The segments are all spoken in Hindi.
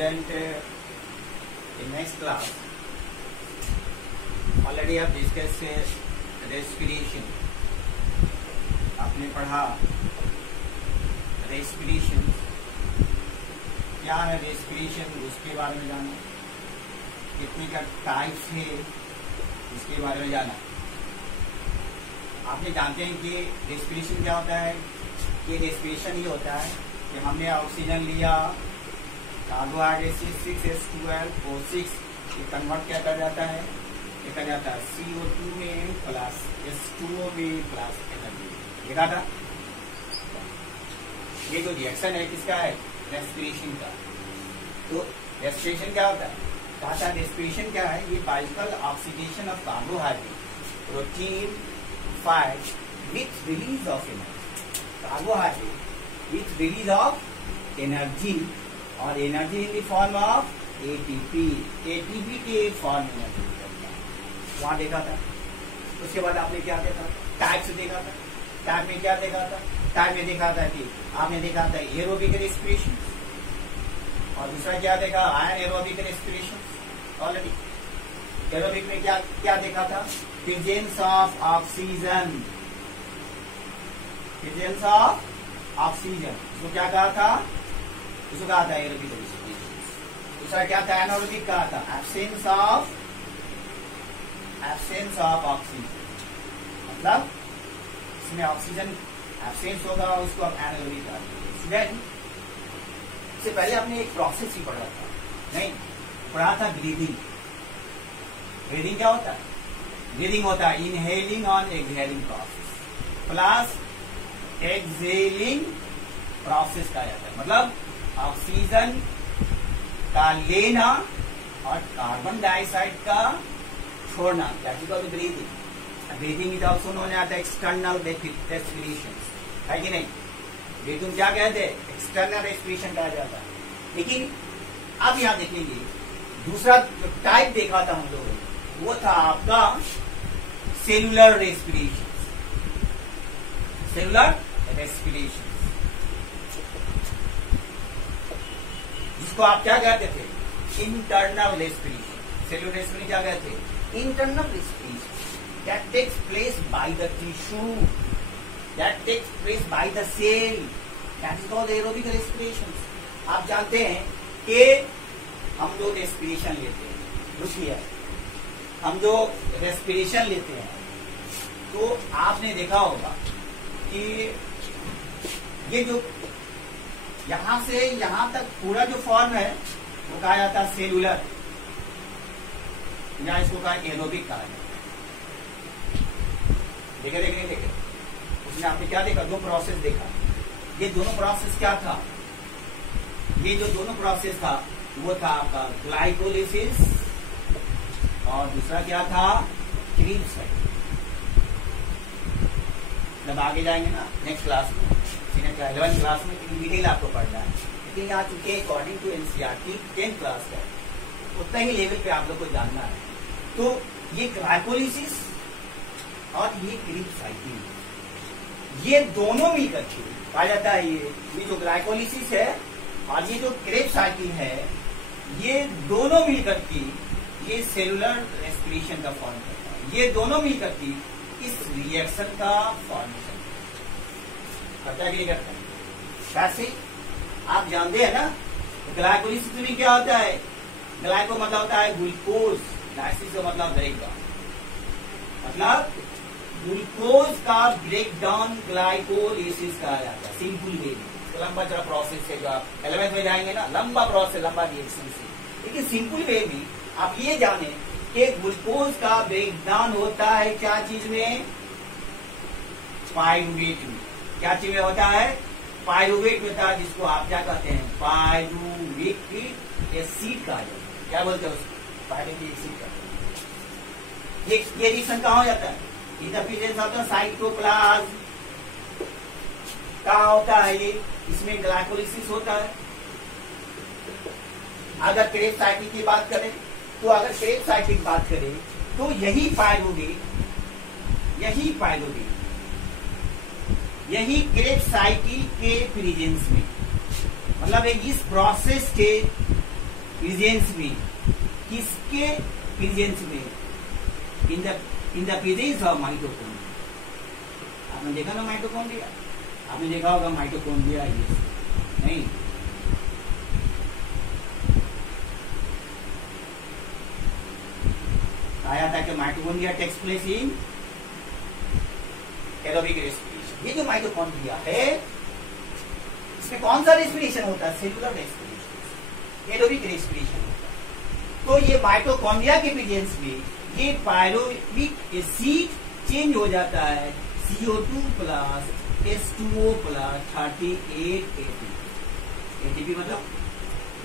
student, in next class already have discussed respiration. आपने पढ़ा रेस्पिरेशन क्या है, रेस्पिरेशन उसके बारे में जाना, कितने का टाइप्स है इसके बारे में जाना। आपने जानते हैं कि रेस्पिरेशन क्या होता है, कि रेस्पिरेशन ये होता है कि हमने ऑक्सीजन लिया, कार्बोहाइड्रेट से 6H12O6 ये कन्वर्ट क्या कर जाता है, ये कर जाता है CO2 में प्लस H2O में प्लस एनर्जी। देखा था ये जो रिएक्शन है किसका है, रेस्पिरेशन का। तो रेस्पिरेशन क्या होता है, कहा था रेस्पिरेशन क्या है, ये biological oxidation of carbohydrate, protein, fat with release of energy. Carbohydrate with release of energy और energy in the form of ATP, ATP के फॉर्म में एनर्जी निकलता है। वहां देखा था। उसके बाद आपने क्या देखा, टाइप्स देखा था। टाइप में क्या देखा था, टाइप में देखा था कि आपने देखा था एरोबिक रेस्पिरेशन और दूसरा क्या देखा, एनाएरोबिक रेस्पिरेशन। ऑलरेडी एरोबिक में क्या क्या देखा था, presence of oxygen, presence of oxygen, उसको क्या कहा था, उसको कहा था एरोबिक रेस्पिरेशन। दूसरा क्या था, एनाएरोबिक कहा था एब्सेंस ऑफ ऑक्सीजन, मतलब इसमें ऑक्सीजन एब्सेंस होगा, उसको आप एनाएरोबिक कहते हैं। स्टूडेंट, इससे पहले आपने एक प्रोसेस ही पढ़ा था, नहीं पढ़ा था ब्रीदिंग। ब्रीदिंग क्या होता है, ब्रीदिंग होता है इनहेलिंग और exhaling process plus exhaling process कहा जाता है। मतलब ऑक्सीजन का लेना और कार्बन डाइऑक्साइड का छोड़ना, that is called breathing. Breathing is also known as external respiration, है कि नहीं। ब्रीदिंग क्या कहते हैं, एक्सटर्नल रेस्पिरेशन कहा जाता है। लेकिन अब यहां देखेंगे दूसरा जो टाइप देखा था हम लोगों ने, वो था आपका सेलुलर रेस्पिरेशन। सेलुलर रेस्पिरेशन जिसको आप क्या कहते थे, इंटरनल रेस्पिरेशन। सेलुलर रेस्पिरेशन क्या कहते हैं, internal respiration that takes place by the tissue, that takes place by the cell, that is called aerobic respiration। आप जानते हैं कि हम जो रेस्पिरेशन लेते हैं, रुकिए, हम जो रेस्पिरेशन लेते हैं तो आपने देखा होगा कि ये जो यहां से यहां तक पूरा जो फॉर्म है वो कहा जाता है सेलुलर, या इसको कहा एरोबिक कहा जाता है। देखे उसने आपने क्या देखा, दो प्रोसेस देखा। ये दोनों प्रोसेस क्या था, ये जो दोनों प्रोसेस था वो था आपका ग्लाइकोलिसिस और दूसरा क्या था, क्रीब साइकिल। जब आगे जाएंगे ना नेक्स्ट क्लास में, 11th क्लास में डिटेल आपको पढ़ना है। लेकिन यहाँ चूंकि according to NCERT 10th class का उतना ही लेवल पे आप लोग को जानना है। तो ये ग्लाइकोलिसिस और ये क्रीब साइकिल, ये दोनों मिलकर के कहा जाता है, ये जो ग्लाइकोलिसिस है और ये जो क्रीब साइकिल है, ये दोनों मिलकर के ये सेलुलर रेस्पिरेशन का फॉर्म करता है। ये दोनों मिलकर के इस रिएक्शन का फॉर्मेशन करता है। कैसे आप जानते हैं ना, ग्लाइकोलिसिस में क्या होता है, ग्लाइको मतलब होता है ग्लूकोज, लाइसिस का मतलब ब्रेकडाउन, मतलब ग्लूकोज का ब्रेकडाउन ग्लाइकोलिसिस कहा जाता है। सिंपल वे में लंबा जरा प्रोसेस है, जो आप 11th में जाएंगे ना, लंबा प्रोसेस, लंबा रिएक्शन से। लेकिन सिंपल वे में आप ये जाने कि ग्लूकोज का ब्रेकडाउन होता है क्या चीज में, पाइरूवेट में। क्या चीज में होता है, पाइरूवेट में होता है, जिसको आप क्या कहते हैं, पाइरूविक एसिड कहा जाता है। क्या बोलते हैं उसको, पाइरूविक एसिड कहते हैं। ये रिएक्शन कहाँ हो जाता है, इधर प्रेजेंस ऑफ द साइटोप्लाज्म कहाँ होता है, ये इसमें ग्लाइकोलिसिस होता है। अगर क्रेब साइकिल की बात करें तो, अगर क्रेब साइकिल की बात करें तो यही क्रेब साइकिल के प्रेजेंस में, मतलब इस प्रोसेस के प्रेजेंस में, किसके प्रेजेंस में? In the presence of mitochondria. आपने देखा ना माइटोकॉन्ड्रिया, आपने देखा होगा माइटोकॉन्ड्रिया ये नहीं, आया था कि mitochondria takes place in aerobic respiration. ये जो माइटोकॉन्ड्रिया है इसमें कौन सा रेस्पिरेशन होता है? सेलुलर रेस्पिरेशन, एरोबिक रेस्पिरेशन होता है। तो ये माइटोकॉन्ड्रिया के प्रेजेंस में ये पायरुविक एसिड चेंज हो जाता है CO2 plus H2O plus 38 ATP मतलब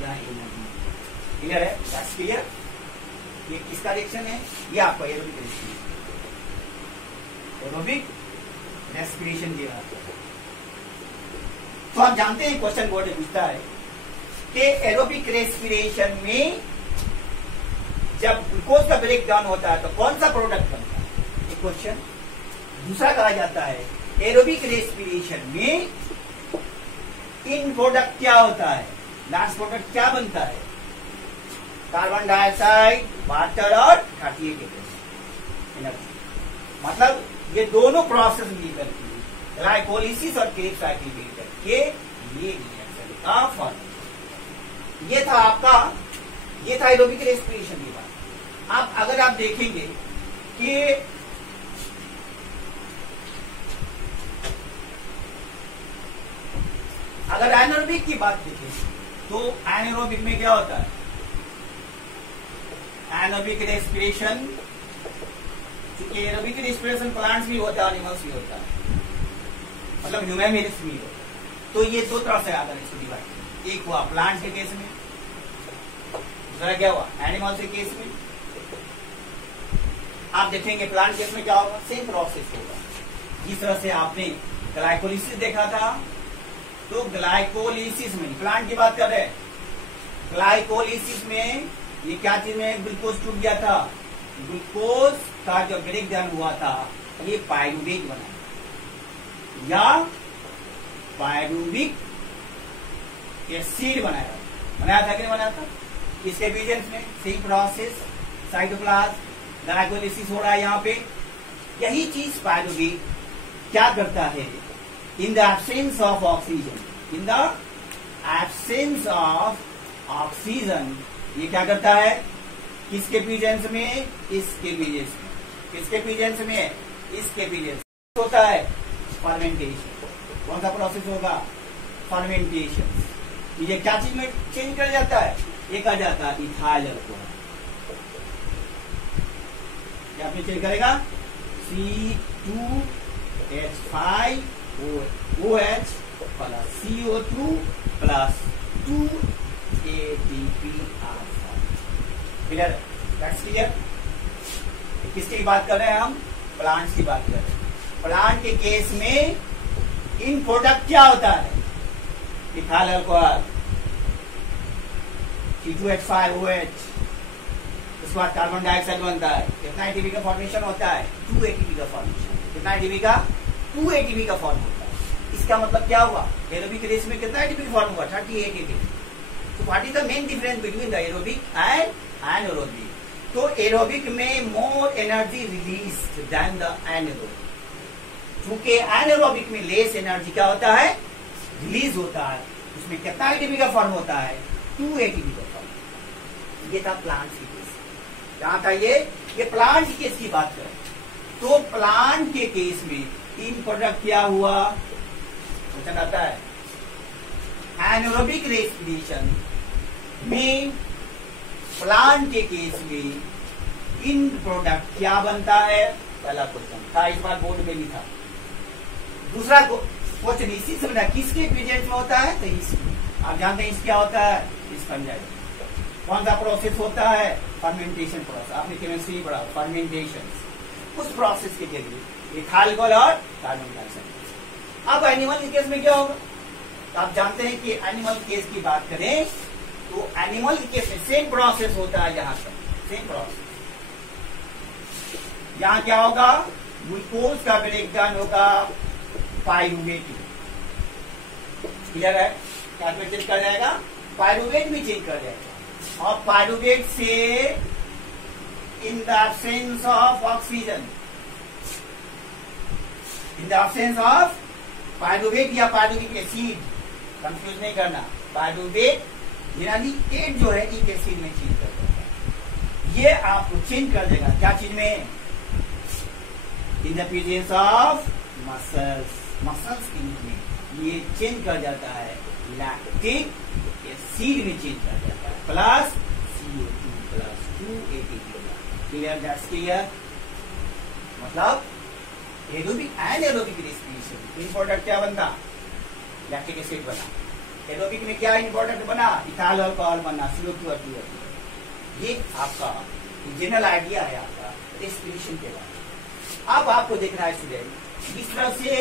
यहाँ एनर्जी। क्लियर है? That's clear. ये किसका रिएक्शन है? ये आपका एरोबिक रेस्पिरेशन, एरोबिक रेस्पिरेशन ये आता है। तो आप जानते हैं क्वेश्चन बोर्ड पूछता है कि एरोबिक रेस्पिरेशन में जब ग्लूकोज का ब्रेक डाउन होता है तो कौन सा प्रोडक्ट बनता है? एक क्वेश्चन। दूसरा कहा जाता है एरोबिक रेस्पिरेशन में इन प्रोडक्ट क्या होता है? लास्ट प्रोडक्ट क्या बनता है? कार्बन डाइऑक्साइड, वाटर और 38 एनर्जी। मतलब ये दोनों प्रोसेस मिलकर के ग्लाइकोलिसिस और क्रेब्स साइकिल मिलकर के ये रिएक्शन का फॉर्म। ये था आपका, ये था एरोबिक रेस्पिरेशन की बात। आप अगर आप देखेंगे कि अगर एनारोबिक की बात देखें तो एनारोबिक में क्या होता है? एनारोबिक रेस्पिरेशन, क्योंकि एरोबिक रेस्पिरेशन प्लांट्स भी होता है, एनिमल्स भी होता है, मतलब ह्यूमन भी होता है। तो ये दो तरह से आता है इसको डिवाइड। एक हुआ प्लांट्स के केस में, दूसरा क्या हुआ एनिमल्स के केस में। आप देखेंगे प्लांट केस में क्या होगा? सेम प्रोसेस होगा। जिस तरह से आपने ग्लाइकोलिसिस देखा था, तो ग्लाइकोलिसिस में प्लांट की बात कर रहे हैं, ग्लाइकोलिसिस में ये क्या चीज में ग्लूकोज टूट गया था? ग्लूकोज का जो ब्रेक डाउन हुआ था ये पायरुवेट बना या पायरुविक एसिड बनाया था कि नहीं बनाया था? इसके प्रेजेंस में सेम प्रोसेस, साइटोप्लाज्म ग्लाइकोलिसिस हो रहा है यहाँ पे। यही चीज पायरुवेट क्या करता है? In the absence of oxygen, in the absence of oxygen ये क्या करता है? किसके प्रेजेंस में? इसके प्रेजेंस में। किसके प्रेजेंस में? इसके प्रेजेंस होता है फर्मेंटेशन। कौन सा प्रोसेस होगा? फर्मेंटेशन। ये क्या चीज में चेंज कर जाता है? ये कहा जाता है इथाइल अल्कोहल। क्या चेंज करेगा? C2H5OH plus CO2 plus 2 ATP alpha। Clear? That's clear. किसकी बात कर रहे हैं हम? प्लांट्स की बात कर रहे हैं। प्लांट के केस में इन प्रोडक्ट क्या होता है? इथाइल अल्कोहल, C2H5OH, उसके बाद कार्बन डाइऑक्साइड बनता है। कितना एटीपी का फॉर्मेशन होता है? 2 ATP का फॉर्मेशन। कितना एटीपी का? 2 ATP का फॉर्म होता है। इसका मतलब क्या हुआ? एरोबिक रेस में कितना एटीपी फॉर्म हुआ? 38 ATP। तो what is the main difference between the aerobic and anaerobic? तो एरोबिक में more energy release than the anaerobic. क्योंकि एनारोबिक में लेस एनर्जी क्या होता है? रिलीज होता है। उसमें कितना एटीपी का फॉर्म होता है? 2 ATP का फॉर्म। ये था प्लांट्स की केस। जहां था ये प्लांट की केस की बात करें तो प्लांट के केस में इन प्रोडक्ट क्या हुआ? क्वेश्चन आता है एनारोबिक रेस्पिरेशन में प्लांट के केस में इन प्रोडक्ट क्या बनता है? पहला क्वेश्चन था, इस बार बोर्ड में भी था। दूसरा क्वेश्चन इसी से बना, किसके प्रेजेंस में होता है? तो इसमें आप जानते हैं इस क्या होता है? इस पंजाब कौन सा प्रोसेस होता है? Fermentation process. आपने केमिस्ट्री पढ़ा, फर्मेंटेशन। उस प्रोसेस के जरिए इथाइल अल्कोहल और कार्बन डाइऑक्साइड। अब एनिमल के केस में क्या होगा? तो आप जानते हैं कि एनिमल केस की बात करें तो एनिमल केस में सेम प्रोसेस होता है। यहां पर सेम प्रोसेस, यहां क्या होगा? ग्लूकोज का ब्रेकडाउन होगा पायरुवेट। क्लियर है? क्या में चेंज कर जाएगा? पायरुवेट में चेंज कर जाएगा। of pyruvate say in the absence of oxygen, in the absence of pyruvate या pyruvic acid, कंफ्यूज नहीं करना, pyruvate यानी एट जो है एक एसिड में चेंज कर देगा, ये आपको चेंज कर देगा क्या चीज में, in the presence of muscles, muscles में ये चेंज कर जाता है, लैक्टिक एसिड में चेंज कर जाता है, plus CO2 plus 2 ATP। Clear, that's clear. मतलब aerobic and aerobic respiration important क्या बनता, लैक्टिक एसिड बना, एरोबिक में क्या इंपॉर्टेंट बना, इथाइल अल्कोहल बना, CO2 ये आपका जनरल आइडिया है आपका रेस्पिरेशन के बारे में। अब आपको देखना है स्टूडेंट इस तरह से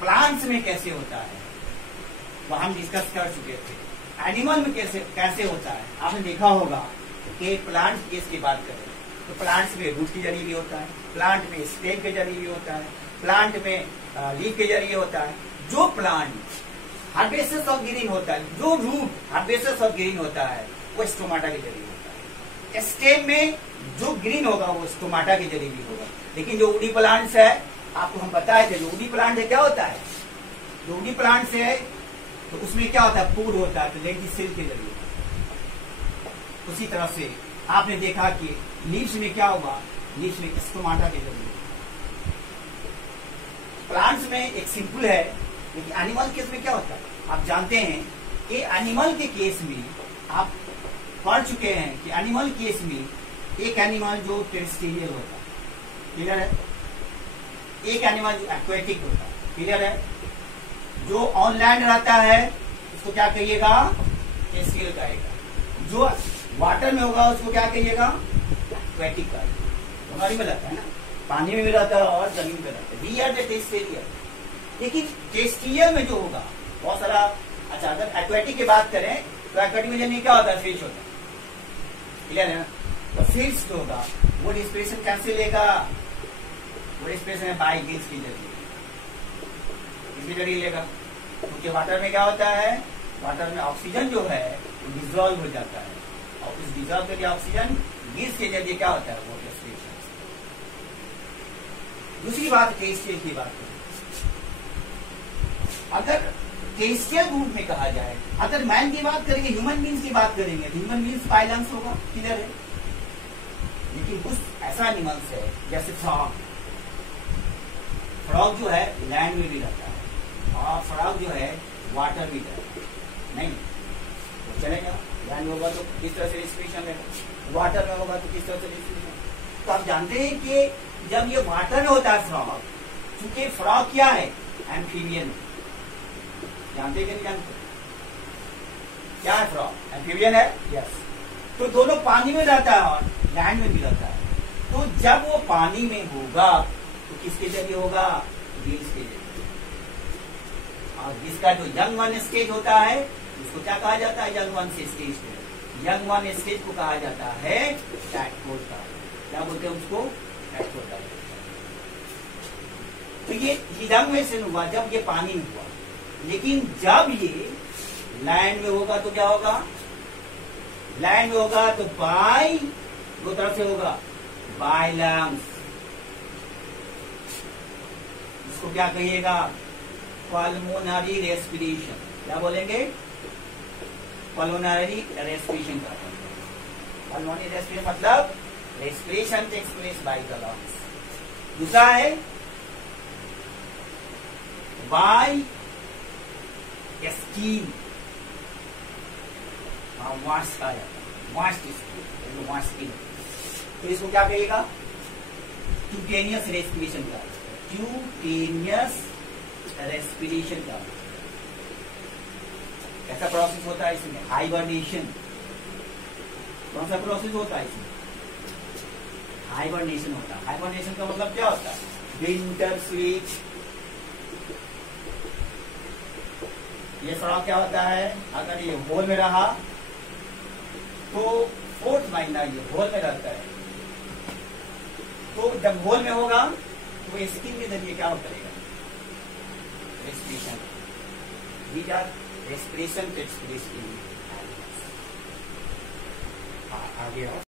प्लांट्स में कैसे होता है, वो हम डिस्कस कर चुके थे। एनिमल में कैसे होता है आपने देखा होगा कि प्लांट केस की बात करें तो प्लांट्स में रूट के जरिए भी होता है, प्लांट में स्टेम के जरिए भी होता है, प्लांट में लीफ के जरिए होता है। जो प्लांट हर्बेसिस ऑफ ग्रीन होता है, जो रूट हर्बेसिस ऑफ ग्रीन होता है वो स्टोमाटा के जरिए होता है। स्टेम में जो ग्रीन होगा वो स्टोमाटा के जरिए भी होगा। लेकिन जो वुडी प्लांट्स है आपको हम बताए थे, जो वुडी प्लांट है क्या होता है, जो वुडी प्लांट्स है तो उसमें क्या होता है, फूड होता है तो लेंटिसिल के जरिए। उसी तरह से आपने देखा कि लीव्स में क्या होगा, लीव्स में स्टोमाटा के जरिए। प्लांट्स में एक सिंपल है, लेकिन एनिमल केस में क्या होता है आप जानते हैं कि एनिमल के केस में आप पढ़ चुके हैं कि एनिमल केस में एक एनिमल जो टेरेस्ट्रियल होता है, क्लियर है, एक एनिमल जो एक्वेटिक होता है, क्लियर है, जो ऑन लैंड रहता है उसको क्या कहिएगा, टेरेस्ट्रियल कहेगा, जो वाटर में होगा उसको क्या कहिएगा, एक्वेटिक कहेगा। हमारी में रहता है ना, पानी में भी रहता है और जमीन पे रहता है, वी आर द टेरेस्ट्रियल। लेकिन टेरेस्ट्रियल में जो होगा बहुत सारा, अच्छा अगर एक्वेटिक की बात करें तो एक्वेटिक में जमीन क्या होता है, फिश होता है, क्लियर है ना। तो फिश जो होगा वो रेस्पिरेशन कैसे लेगा, वो रेस्पिरेशन है बाय गिल्स के जरिए, इसके जरिए लेगा, क्योंकि वाटर में क्या होता है, वाटर में ऑक्सीजन जो है वो डिजोल्व हो जाता है और उस डिजोल्व करके ऑक्सीजन गिल्स के जरिए क्या होता है, वो रेस्पिरेशन। दूसरी बात टेरेस्ट्रियल की बात करें, अगर टेरेस्ट्रियल रूट में कहा जाए, अगर मैन की बात करेंगे, ह्यूमन बींग्स की बात करेंगे तो ह्यूमन बींग्स बाय लंग्स होगा, क्लियर है। लेकिन कुछ ऐसा एनिमल्स है जैसे फ्रॉग, फ्रॉग जो है लैंड में भी रहता है और फ्रॉग जो है वाटर में रहता है, नहीं तो चलेगा, लैंड में होगा तो किस तरह से रेस्पिरेशन लेगा, वाटर में होगा तो किस तरह से रेस्पिरेशन। तो आप जानते हैं कि जब ये वाटर में होता है फ्रॉग, क्योंकि फ्रॉग क्या है, एम्फीबियन, जानते कि नहीं जानते, क्या है फ्रॉग, एम्फीबियन है, यस। तो दोनों पानी में रहता है और लैंड में भी रहता है। तो जब वो पानी में होगा तो किसके जरिए होगा, गिल्स के जरिए। और इसका जो यंग वन स्टेज होता है उसको क्या कहा जाता है, young one stage, young one stage को कहा जाता है टैडपोड का, क्या बोलते हैं उसको, टैडपोड का। तो ये यंग में से हुआ जब ये पानी में हुआ, लेकिन जब ये लैंड में होगा तो क्या होगा, लैंड में होगा तो बाय दो तरफ से होगा, बाय लंग्स, इसको क्या कहिएगा, पल्मोनरी रेस्पिरेशन, क्या बोलेंगे, पल्मोनरी रेस्पिरेशन का, पल्मोनरी रेस्पिरेशन मतलब respiration takes place by the lungs. दूसरा है बाय स्कीन, वास्ट आया, वास्ट स्कीन, वास्ट स्कीन, तो इसको क्या कहिएगा, क्यूटेनियस रेस्पिरेशन का, क्यूटेनियस रेस्पिरेशन का। कैसा प्रोसेस होता है इसमें, हाइबरनेशन, कौन सा प्रोसेस होता है इसमें, हाइबरनेशन होता है। हाइबरनेशन का मतलब क्या होता है, विंटर स्लीप। ये फ्रॉग क्या होता है, अगर ये होल में रहा तो 4th महीना ये होल में रहता है, तो जब होल में होगा तो स्किन के जरिए क्या करेगा, respiration. These are respiration takes place in animals. गया है।